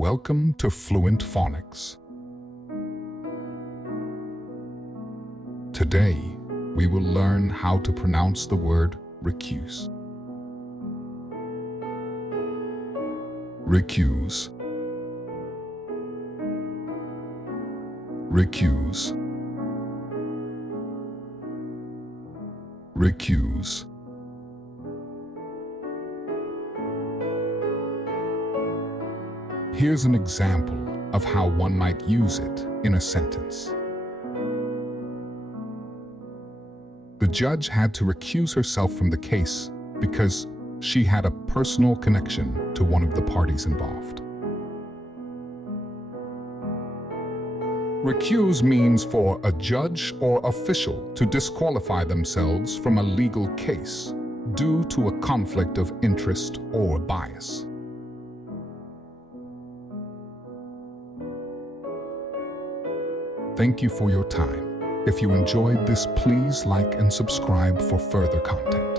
Welcome to Fluent Phonics. Today, we will learn how to pronounce the word recuse. Recuse. Recuse. Recuse. Here's an example of how one might use it in a sentence. The judge had to recuse herself from the case because she had a personal connection to one of the parties involved. Recuse means for a judge or official to disqualify themselves from a legal case due to a conflict of interest or bias. Thank you for your time. If you enjoyed this, please like and subscribe for further content.